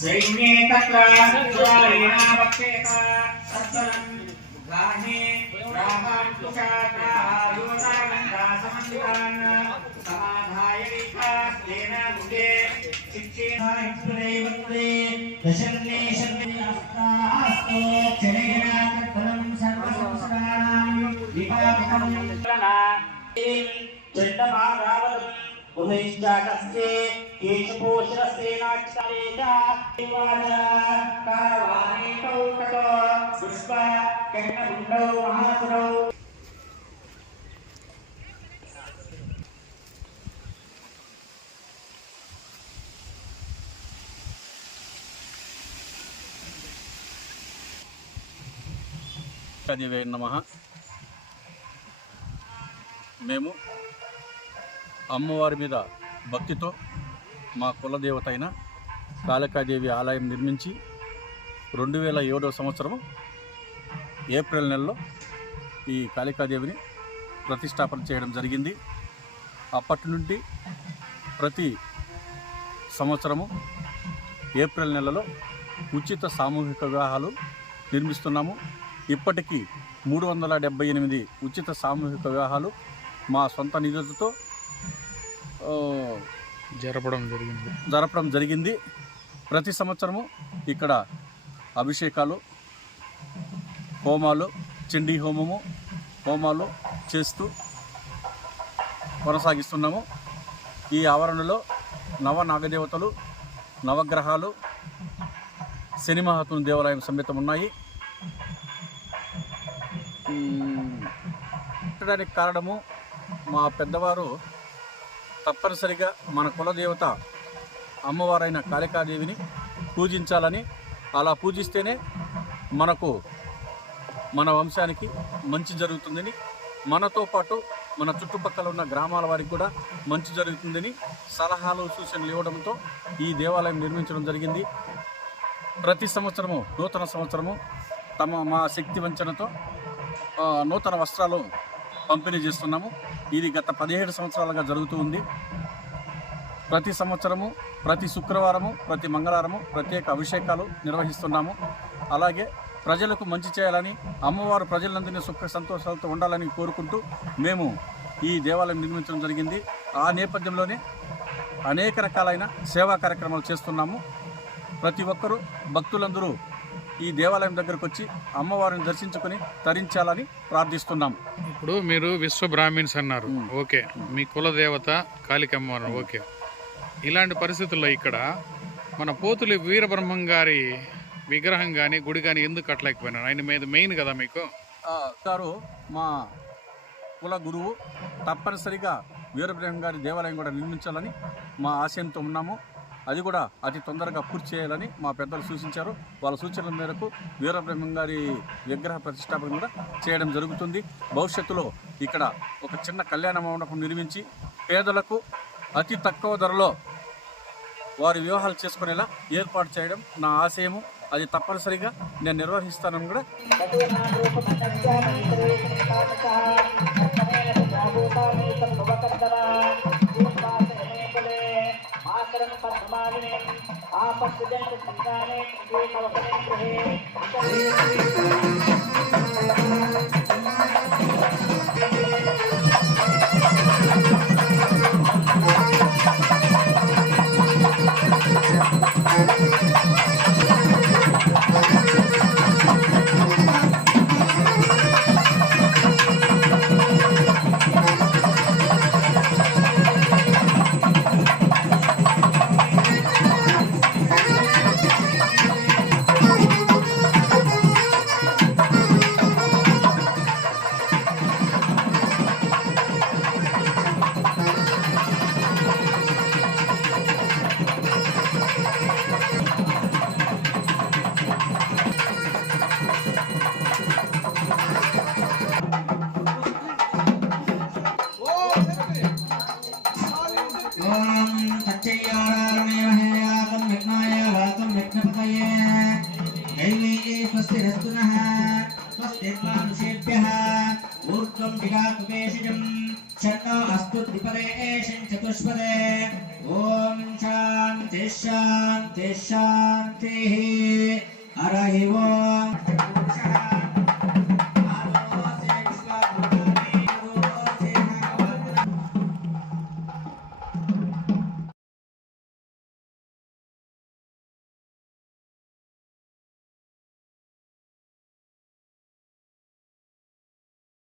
सैन्ये तत्र सुरारेण वक्षेत तत्फलं गाहे रामानुषाग्रायोतागन्धासमन्वितान् समाधाय विखास्तेन मुखे शिक्षेना इत्पुरैवत्रे दशन्ने शन्ने अस्तास्तु क्षणेन तत्फलं सर्वसंस्काराणां विपापितं लना चण्डमारावतम् उभयश्चाकस्ये केशपोषरस्तेनाक्षरेजा देवाजा कावानीकौ ततो पुष्प कर्णगुण्डौ महासुरौ దేవే నమః. మేము అమ్మవారి మీద భక్తితో మా కులదేవత అయిన కాళికాదేవి ఆలయం నిర్మించి 2007వ సంవత్సరం ఏప్రిల్ నెలలో ఈ కాళికాదేవిని ప్రతిష్టాపన చేయడం జరిగింది. అప్పటి నుండి ప్రతి సంవత్సరము ఏప్రిల్ నెలలో ఉచిత సామూహిక వివాహాలు నిర్మిస్తున్నాము. ఇప్పటికీ 378 ఉచిత సామూహిక వివాహాలు మా సొంత నిధులతో జరపడం జరిగింది. ప్రతి సంవత్సరము ఇక్కడ అభిషేకాలు, హోమాలు, చండీ హోమాలు చేస్తూ కొనసాగిస్తున్నాము. ఈ ఆవరణలో నాగదేవతలు, నవగ్రహాలు, శని మహాత్ముని దేవాలయం సమేతం ఉన్నాయి. పెట్టడానికి కారణము మా పెద్దవారు తప్పనిసరిగా మన కులదేవత అమ్మవారైన కాళికాదేవిని పూజించాలని, అలా పూజిస్తేనే మనకు మన వంశానికి మంచి జరుగుతుందని, మనతో పాటు మన చుట్టుపక్కల ఉన్న గ్రామాల వారికి కూడా మంచి జరుగుతుందని సలహాలు సూచనలు ఇవ్వడంతో ఈ దేవాలయం నిర్మించడం జరిగింది. ప్రతి సంవత్సరము నూతన సంవత్సరము మా శక్తి వంచనతో నూతన వస్త్రాలు పంపిణీ చేస్తున్నాము. ఇది గత 17 సంవత్సరాలుగా జరుగుతూ ఉంది. ప్రతి సంవత్సరము, ప్రతి శుక్రవారము, ప్రతి మంగళవారము ప్రత్యేక అభిషేకాలు నిర్వహిస్తున్నాము. అలాగే ప్రజలకు మంచి చేయాలని, అమ్మవారు ప్రజలందరినీ సుఖ సంతోషాలతో ఉండాలని కోరుకుంటూ మేము ఈ దేవాలయం నిర్మించడం జరిగింది. ఆ నేపథ్యంలోనే అనేక రకాలైన సేవా కార్యక్రమాలు చేస్తున్నాము. ప్రతి ఒక్కరూ భక్తులందరూ ఈ దేవాలయం దగ్గరకు వచ్చి అమ్మవారిని దర్శించుకొని తరించాలని ప్రార్థిస్తున్నాము. ఇప్పుడు మీరు విశ్వ బ్రాహ్మిన్స్ అన్నారు, ఓకే, మీ కులదేవత కాళికమ్మవారు, ఓకే. ఇలాంటి పరిస్థితుల్లో ఇక్కడ మన పోతులి వీరబ్రహ్మం గారి విగ్రహం కానీ గుడి కానీ ఎందుకు కట్టలేకపోయినారు? ఆయన మీద మెయిన్ కదా మీకు గారు. మా కుల గురువు తప్పనిసరిగా వీరబ్రహ్మం గారి దేవాలయం కూడా నిర్మించాలని మా ఆశయంతో ఉన్నాము. అది కూడా అతి తొందరగా పూర్తి చేయాలని మా పెద్దలు సూచించారు. వాళ్ళ సూచనల మేరకు వీరబ్రహ్మం గారి విగ్రహ ప్రతిష్టాపన కూడా చేయడం జరుగుతుంది. భవిష్యత్తులో ఇక్కడ ఒక చిన్న కళ్యాణ మండపం నిర్మించి పేదలకు అతి తక్కువ ధరలో వారి వివాహాలు చేసుకునేలా ఏర్పాటు చేయడం నా ఆశయము. అది తప్పనిసరిగా నేను నిర్వహిస్తానని కూడా स्वस्तिरस्तु नः स्वस्तिर्मानुषेभ्यः ऊर्ध्वं दिगातु वेशिजम् षण्णो अस्तु द्विपदे एषं चतुष्पदे ॐ शान्तिः शान्तिः शान्तिः